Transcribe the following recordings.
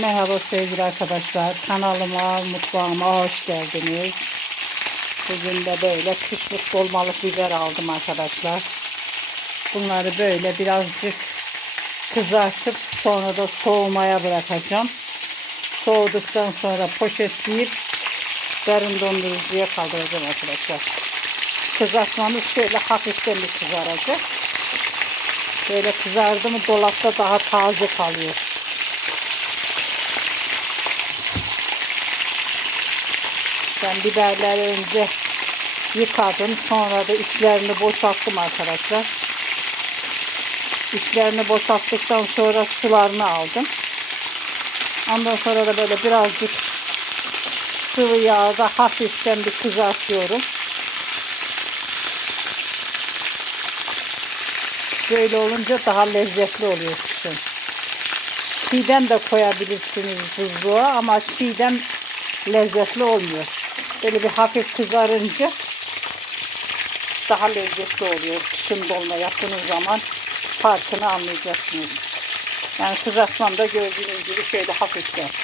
Merhaba sevgili arkadaşlar. Kanalıma, mutfağıma hoş geldiniz. Bugün de böyle kışlık dolmalık biber aldım arkadaşlar. Bunları böyle birazcık kızartıp sonra da soğumaya bırakacağım. Soğuduktan sonra poşetleyip derin dondurucuya kaldıracağım arkadaşlar. Kızartmamız şöyle hafiften bir kızaracak. Böyle kızardı mı dolapta daha taze kalıyor. Ben biberleri önce yıkadım. Sonra da içlerini boşalttım arkadaşlar. İçlerini boşalttıktan sonra sularını aldım. Ondan sonra da böyle birazcık sıvı yağda hafiften bir kızartıyorum. Böyle olunca daha lezzetli oluyor kışın. Çiğden de koyabilirsiniz buzluğa ama çiğden lezzetli olmuyor. Böyle bir hafif kızarınca daha lezzetli oluyor. Kışın dolma yaptığınız zaman farkını anlayacaksınız. Yani kızartmam da gördüğünüz gibi şöyle hafiften.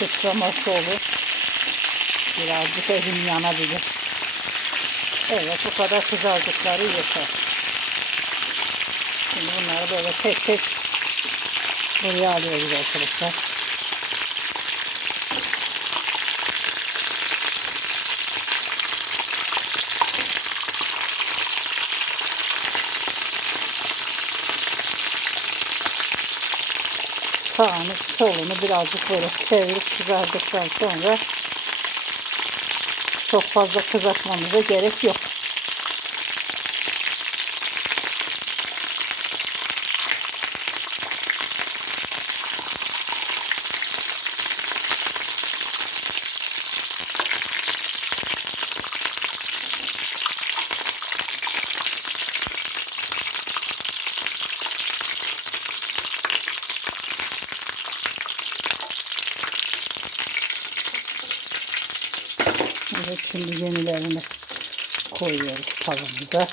Yağ sıçraması olur. Birazcık elim yanabilir. Evet bu kadar kızardıkları yeter. Şimdi bunları böyle tek tek buraya alıyoruz arkadaşlar. Sağını solunu birazcık böyle çevirip kızardıktan sonra çok fazla kızartmamıza gerek yok. Evet şimdi yenilerini koyuyoruz tavamıza.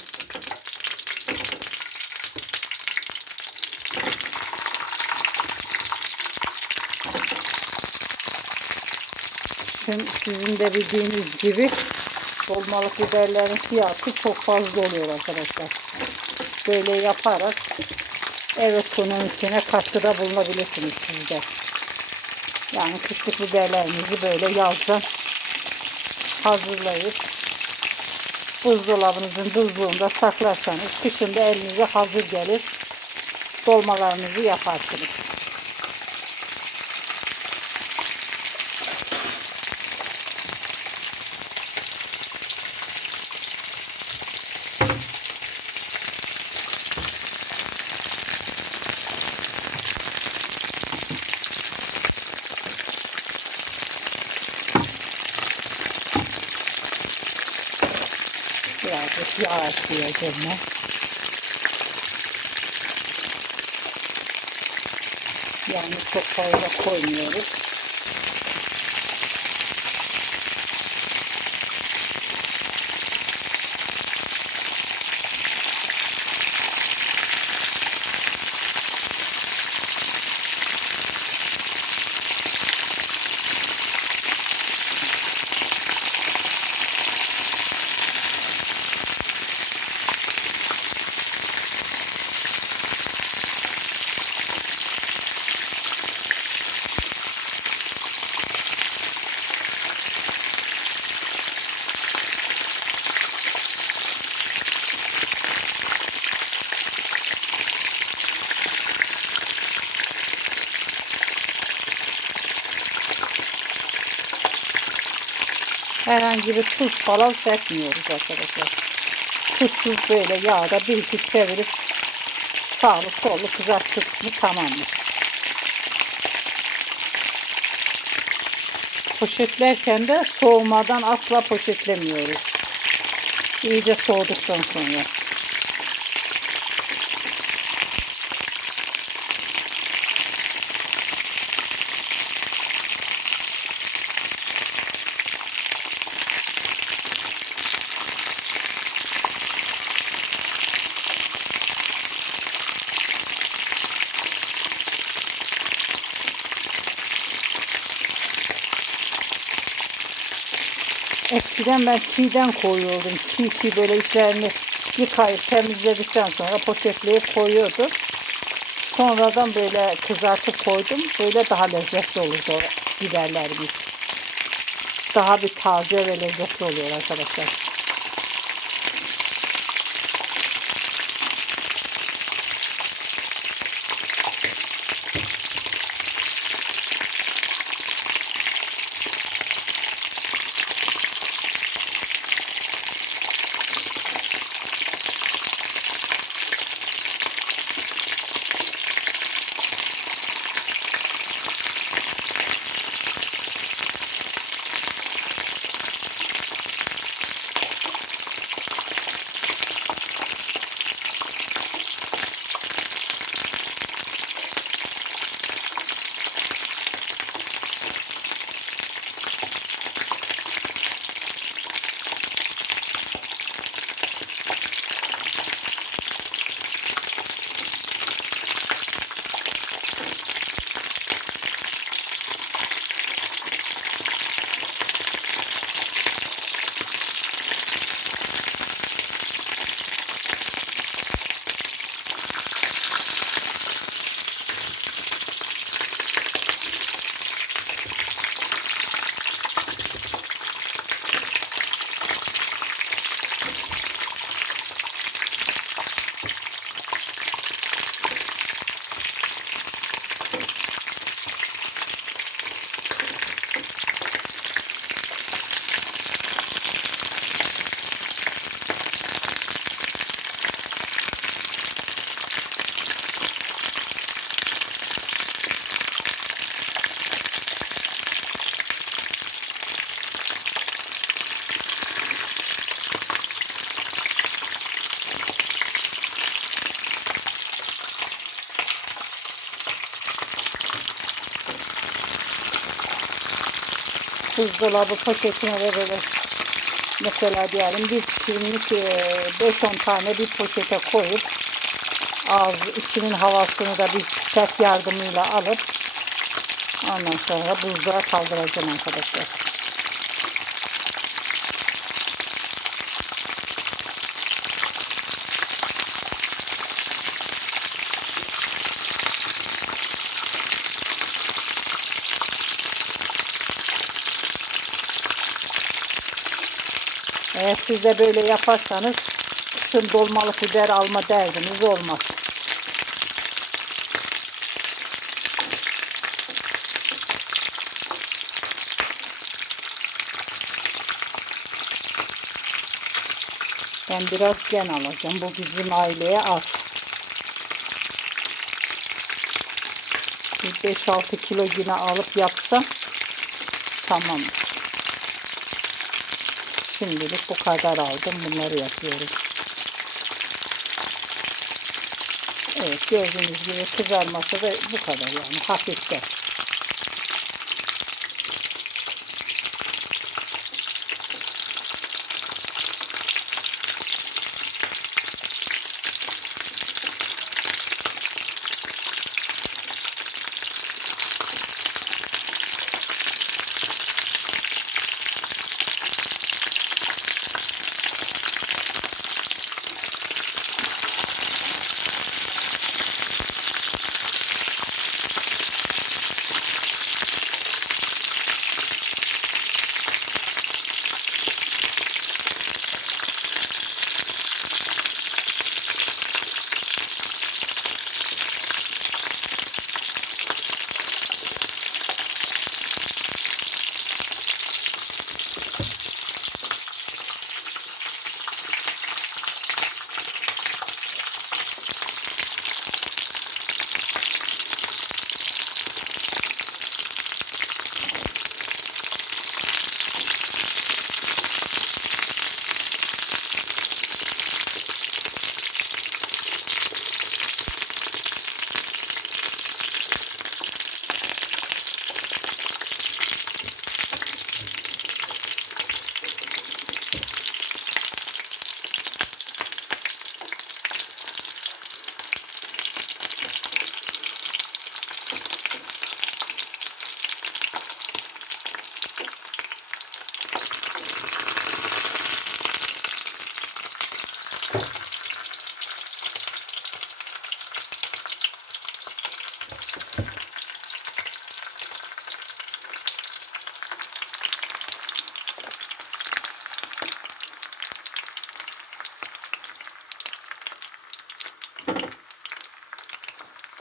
Sizin de bildiğiniz gibi dolmalık biberlerin fiyatı çok fazla oluyor arkadaşlar. Böyle yaparak ev ekonomisine katkıda bulunabilirsiniz siz de. Yani kışlık biberlerinizi böyle yazdan hazırlayıp buzdolabınızın buzluğunda saklarsanız kışında elinize hazır gelir dolmalarınızı yaparsınız. Birazcık yağ ekleyeceğim ben. Yani çok fazla koymuyoruz. Herhangi bir tuz falan serpmiyoruz arkadaşlar. Tuzsuz böyle yağda bir iki çevirip sağlı sollu kızarttık mı tamamdır. poşetlerken de soğumadan asla poşetlemiyoruz. İyice soğuduktan sonra. Eskiden ben çiğden koyuyordum. Çiğ çiğ böyle içlerini yıkayıp temizledikten sonra poşetleyip koyuyordum. Sonradan böyle kızartıp koydum. Böyle daha lezzetli olurdu biberlerimiz. Daha bir taze ve lezzetli oluyor arkadaşlar. Buzdolabı poşetine böyle mesela diyelim bir pişirimlik 5-10 tane bir poşete koyup ağzı içinin havasını da bir pipet yardımıyla alıp ondan sonra buzluğa kaldıracağım arkadaşlar. Eğer siz de böyle yaparsanız kışın dolmalı biber alma derdiniz olmaz. Ben biraz gen alacağım. Bu bizim aileye az. 5-6 kilo yine alıp yapsam tamamdır. Şimdilik bu kadar aldım. Bunları yapıyorum. Evet gördüğünüz gibi kızarması da bu kadar yani hafifte.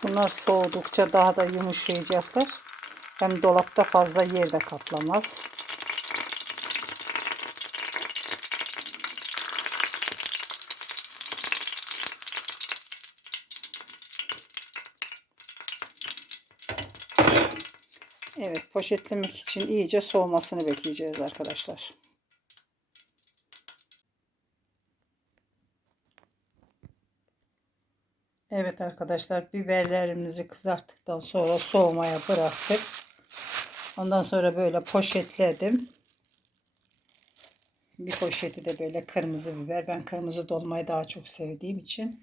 Bunlar soğudukça daha da yumuşayacaklar. Hem dolapta fazla yer de kaplamaz. Evet poşetlemek için iyice soğumasını bekleyeceğiz arkadaşlar. Evet arkadaşlar biberlerimizi kızarttıktan sonra soğumaya bıraktık. Ondan sonra böyle poşetledim. Bir poşeti de böyle kırmızı biber. Ben kırmızı dolmayı daha çok sevdiğim için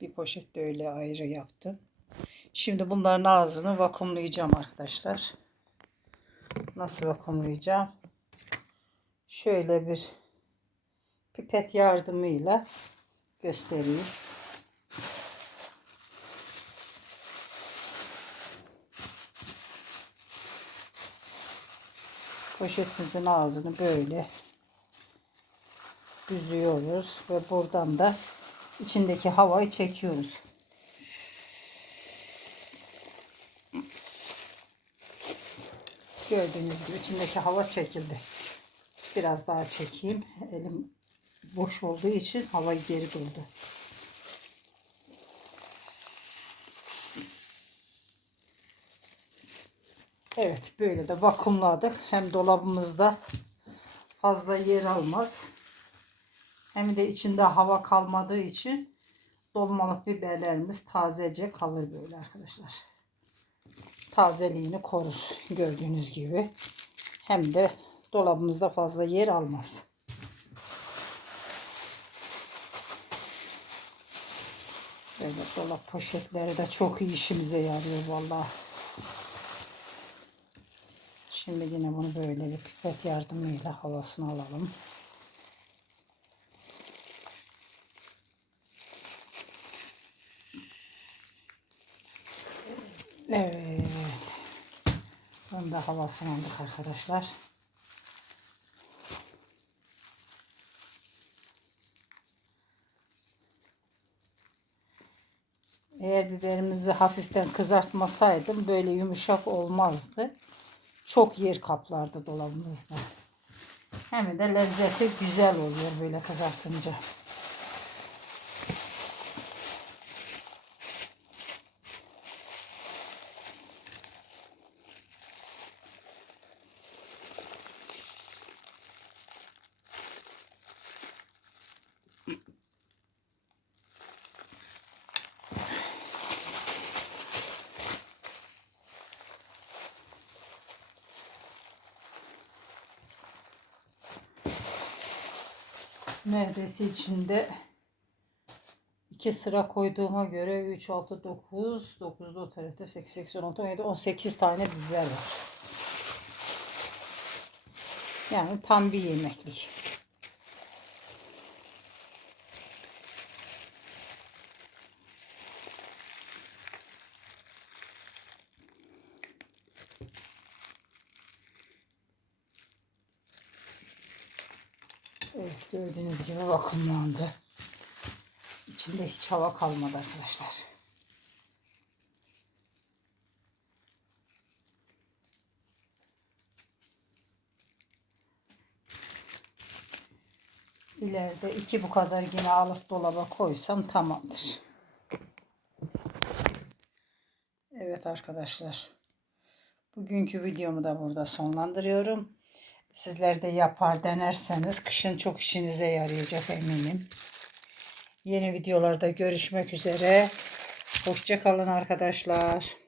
bir poşet de öyle ayrı yaptım. Şimdi bunların ağzını vakumlayacağım arkadaşlar. Nasıl vakumlayacağım? Şöyle bir pipet yardımıyla göstereyim. Poşetimizin ağzını böyle büzüyoruz ve buradan da içindeki havayı çekiyoruz. Gördüğünüz gibi içindeki hava çekildi. Biraz daha çekeyim. Elim boş olduğu için hava geri doldu. Evet böyle de vakumladık. Hem dolabımızda fazla yer almaz. Hem de içinde hava kalmadığı için dolmalık biberlerimiz tazece kalır böyle arkadaşlar. Tazeliğini korur gördüğünüz gibi. Hem de dolabımızda fazla yer almaz. Böyle dolap poşetleri de çok iyi işimize yarıyor vallahi. Şimdi yine bunu böyle bir pipet yardımıyla havasını alalım. Evet. Bunu da havasını aldık arkadaşlar. Eğer biberimizi hafiften kızartmasaydım böyle yumuşak olmazdı. Çok yer kaplardı dolabımızda. Hem de lezzeti güzel oluyor böyle kızartınca. Neredeyse içinde iki sıra koyduğuma göre 3, 6, 9, 9'da o tarafta 8, 8, 16, 17, 18 tane biber var. Yani tam bir yemeklik. Evet gördüğünüz gibi vakumlandı. İçinde hiç hava kalmadı arkadaşlar. İleride iki bu kadar yine alıp dolaba koysam tamamdır. Evet arkadaşlar. Bugünkü videomu da burada sonlandırıyorum. Sizler de yapar denerseniz kışın çok işinize yarayacak eminim. Yeni videolarda görüşmek üzere. Hoşçakalın arkadaşlar.